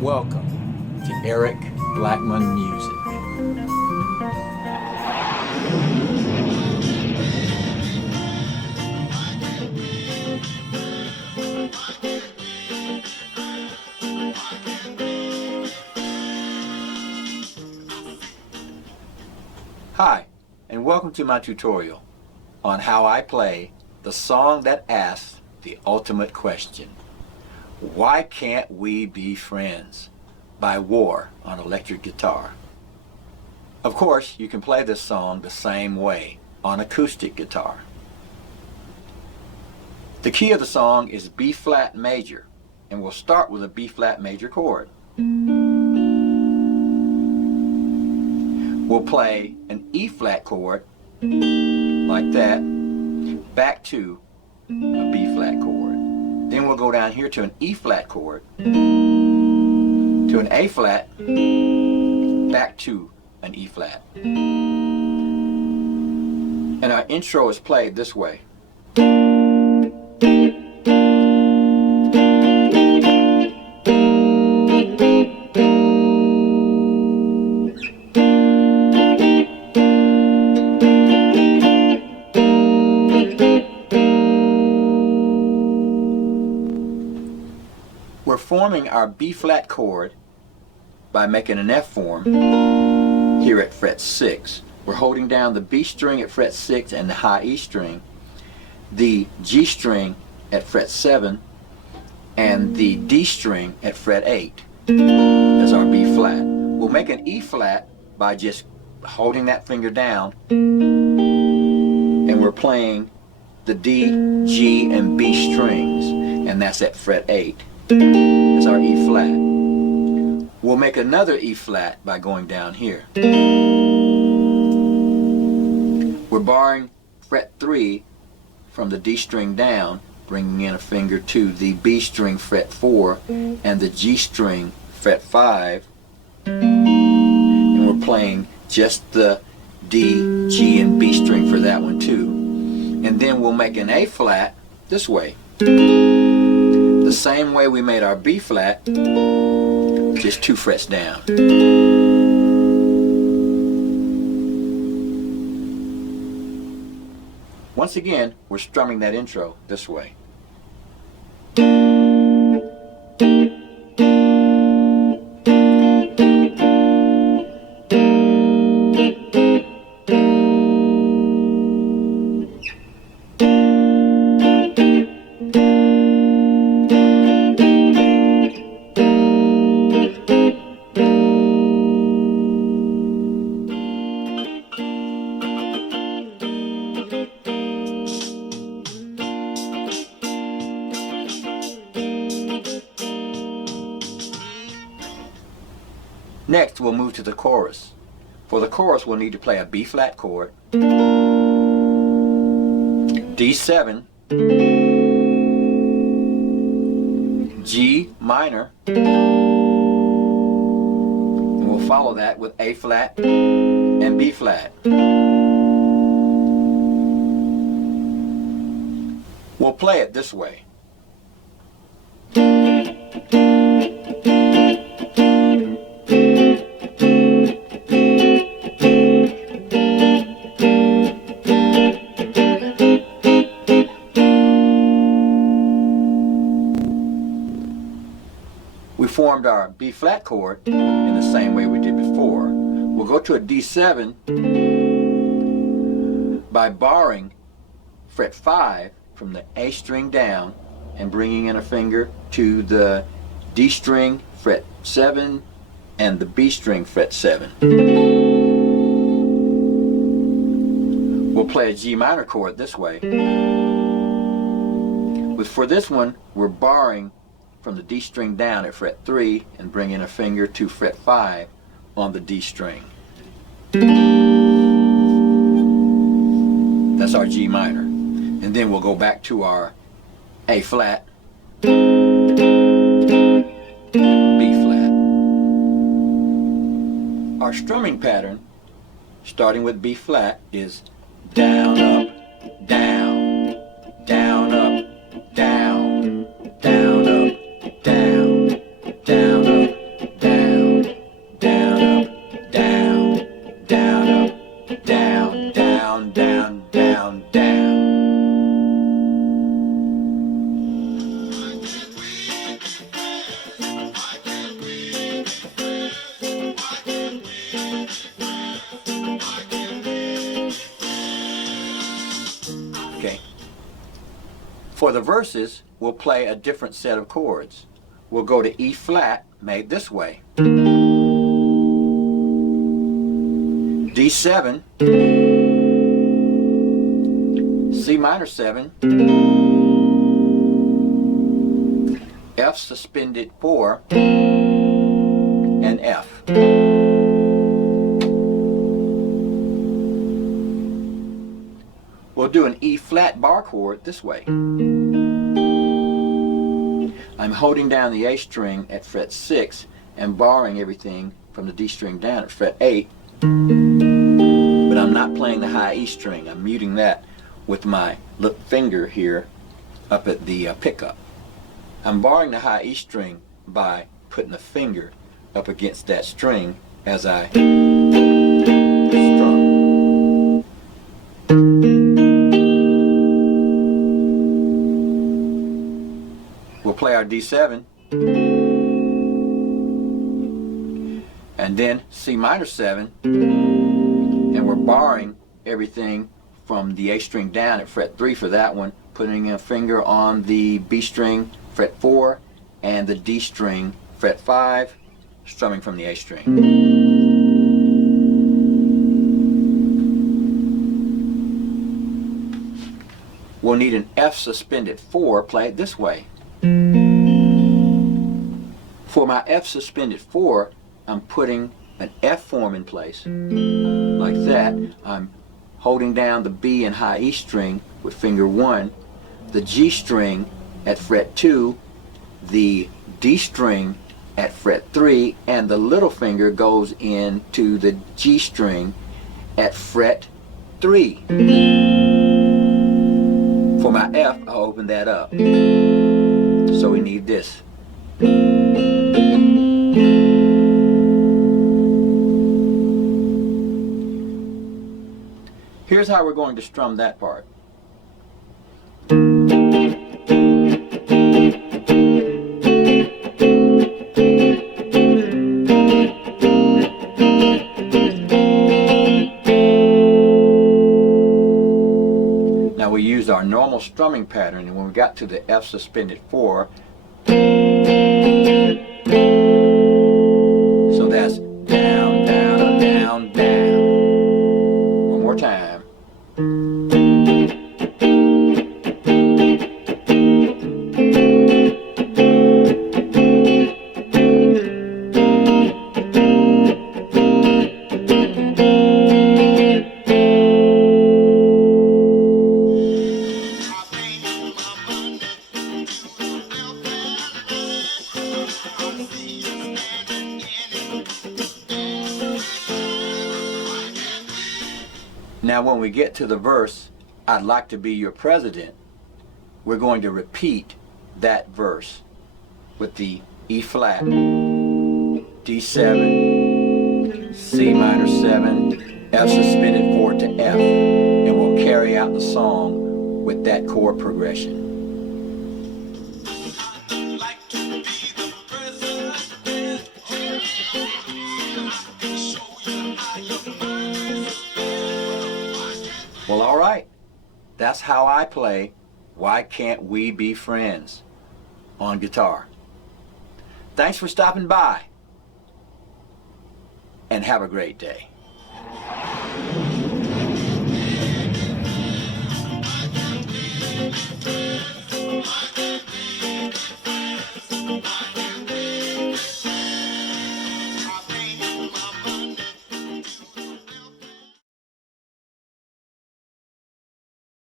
Welcome to Eric Blackmon Music. Hi, and welcome to my tutorial on how I play the song that asks the ultimate question. Why Can't We Be Friends? By War on electric guitar. Of course, you can play this song the same way on acoustic guitar. The key of the song is B flat major, and we'll start with a B flat major chord. We'll play an E flat chord like that, back to a B flat chord. Then we'll go down here to an E flat chord, to an A flat, back to an E flat. And our intro is played this way. We're forming our B flat chord by making an F form here at fret 6. We're holding down the B string at fret 6 and the high E string, the G string at fret 7, and the D string at fret 8 as our B flat. We'll make an E flat by just holding that finger down, and we're playing the D, G, and B strings, and that's at fret 8. Is our E flat. We'll make another E flat by going down here. We're barring fret 3 from the D string down, bringing in a finger to the B string fret 4 and the G string fret 5, and we're playing just the D, G, and B string for that one too. And then we'll make an A flat this way. The same way we made our B flat, just 2 frets down. Once again, we're strumming that intro this way. Next, we'll move to the chorus. For the chorus, we'll need to play a B flat chord, D7, G minor, and we'll follow that with A flat and B flat. We'll play it this way. We formed our B flat chord in the same way we did before. We'll go to a D7 by barring fret 5 from the A string down and bringing in a finger to the D string fret 7 and the B string fret 7. We'll play a G minor chord this way. For this one, we're barring from the D string down at fret 3 and bring in a finger to fret 5 on the D string. That's our G minor. And then we'll go back to our A flat, B flat. Our strumming pattern, starting with B flat, is down, up, down, down, up, down, down, up, down, down, up, For the verses, we'll play a different set of chords. We'll go to E flat, made this way. D7, C minor 7, F suspended 4, and F. We'll do an E flat bar chord this way. I'm holding down the A string at fret 6 and barring everything from the D string down at fret 8, but I'm not playing the high E string. I'm muting that with my lip finger here up at the pickup. I'm barring the high E string by putting the finger up against that string as I strum. We'll play our D7 and then C minor 7, and we're barring everything from the A string down at fret 3 for that one, putting a finger on the B string fret 4 and the D string fret 5, strumming from the A string. We'll need an F suspended 4 played this way. For my F suspended 4, I'm putting an F form in place, like that. I'm holding down the B and high E string with finger 1, the G string at fret 2, the D string at fret 3, and the little finger goes into the G string at fret 3. For my F, I'll open that up. So we need this. Here's how we're going to strum that part. Now we used our normal strumming pattern, and when we got to the F suspended 4, so that's down, down, down, down. One more time. Now when we get to the verse, I'd like to be your president, we're going to repeat that verse with the E flat, D7, C minor 7, F suspended 4 to F, and we'll carry out the song with that chord progression. Well, all right. That's how I play Why Can't We Be Friends on guitar. Thanks for stopping by, and have a great day.